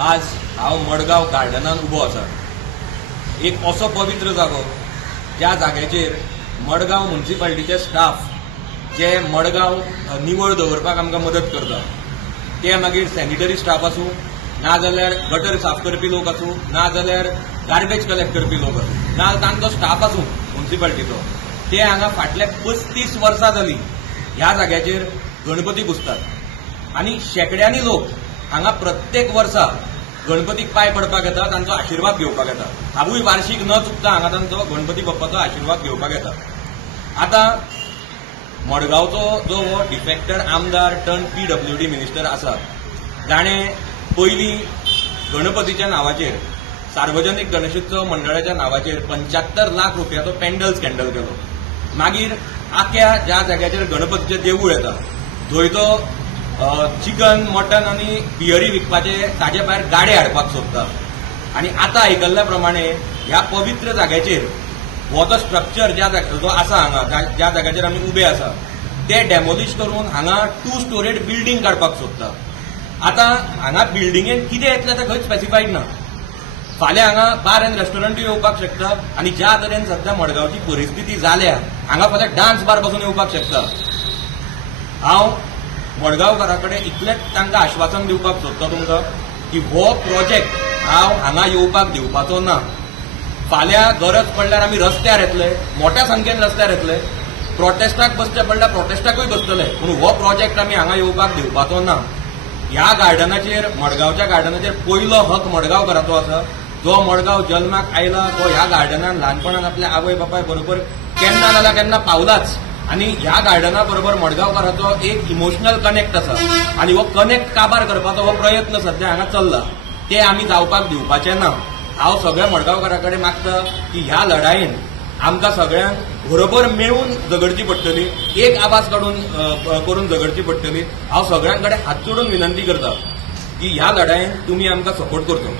आज हांव मडगांव गार्डनान उबो आसा। एक असो पवित्र जागो ज्या जाग्याचेर मडगांव म्युनिसिपालिटीचे स्टाफ जे मडगांव निवळ दवरपाक आमकां मदत करता, ते मागीर सॅनिटरी स्टाफ आसूं, ना जाल्यार गटर साफ करपी लोक आसूं, ना जाल्यार गार्बेज कलेक्ट करपी लोक आसूं, ना तांचो स्टाफ आसूं म्युनिसिपालिटीचो, ते हांगा फाटल्या 35 वर्सां जालीं ह्या जाग्याचेर गणपती पुजतात आनी शेकड्यांनी लोक हांगा प्रत्येक वर्सा गणपतीक पांय पडपाक येता, तांचो आशिर्वाद घेवपाक येता। हांवूय वार्षिक न चुकता हांगा तांचो गणपती बाप्पाचो आशिर्वाद घेवपाक येता। आतां मडगांवचो जो हो डिफेक्टेड आमदार टर्न PWD मिनिस्टर आसा, ताणें पयलीं गणपतीच्या नांवाचेर सार्वजनीक गणेशोत्सव मंडळाच्या नांवाचेर 75 लाख रुपयाचो पेंडल स्कॅन्डल केलो। मागीर आख्या ज्या जाग्याचेर गणपतीचें देवूळ येता थंय तो चिकन मटन आनी बियरी विकपाचे ताजे भायर गाडे हाडपाक सोदता। आनी आतां आयकल्ल्या प्रमाणे ह्या पवित्र जाग्याचेर हो जो स्ट्रक्चर जो आसा हांगा ज्या जाग्याचेर आमी उबे आसा ते डेमोलिश करून हांगा 2 स्टोरेड बिल्डींग काडपाक सोदता। आतां हांगा बिल्डिंगेन कितें येतलें तें खंयच स्पेसिफायड ना। फाल्यां हांगा बार एंड रेस्टॉरंटूय येवपाक शकता आनी ज्या तरेन सध्या मडगांवची परिस्थिती जाल्या हांगा फाल्यां डान्स बार पासून येवपाक शकता। हांव मडगांवकारां कडेन इतलेंच तांकां आश्वासन दिवपाक सोदता तुमकां की हो प्रोजेक्ट हांव हांगा येवपाक दिवपाचो ना। फाल्यां गरज पडल्यार आमी रस्त्यार येतले, मोठ्या संख्येन रस्त्यार येतले, प्रोटेस्टाक बसचें पडल्यार प्रोटेस्टाकूय बसतले, पूण हो प्रोजेक्ट आमी हांगा येवपाक दिवपाचो ना। ह्या गार्डनाचेर मडगांवच्या गार्डनाचेर पयलो हक मडगांवकाराचो आसा, जो मडगांव जल्माक आयला, तो ह्या गार्डनान ल्हानपणान आपल्या आवय बापाय बरोबर केन्ना जाल्यार केन्ना पावलाच आनी ह्या गार्डना बरोबर मडगांवकाराचो एक इमोशनल कनेक्ट आसा आनी हो कनेक्ट काबार करपाचो हो प्रयत्न सध्या हांगा चल्ला, ते आमी जावपाक दिवपाचे ना। हांव सगळ्या मडगांवकारां कडेन मागता की ह्या लढायेन आमकां सगळ्यांक बरोबर मेळून झगडची पडटली, एक आवाज करून झगडची पडटली। हांव सगळ्यां कडेन हात जोडून विनंती करता की ह्या लढायेन तुमी आमकां सपोर्ट करचो।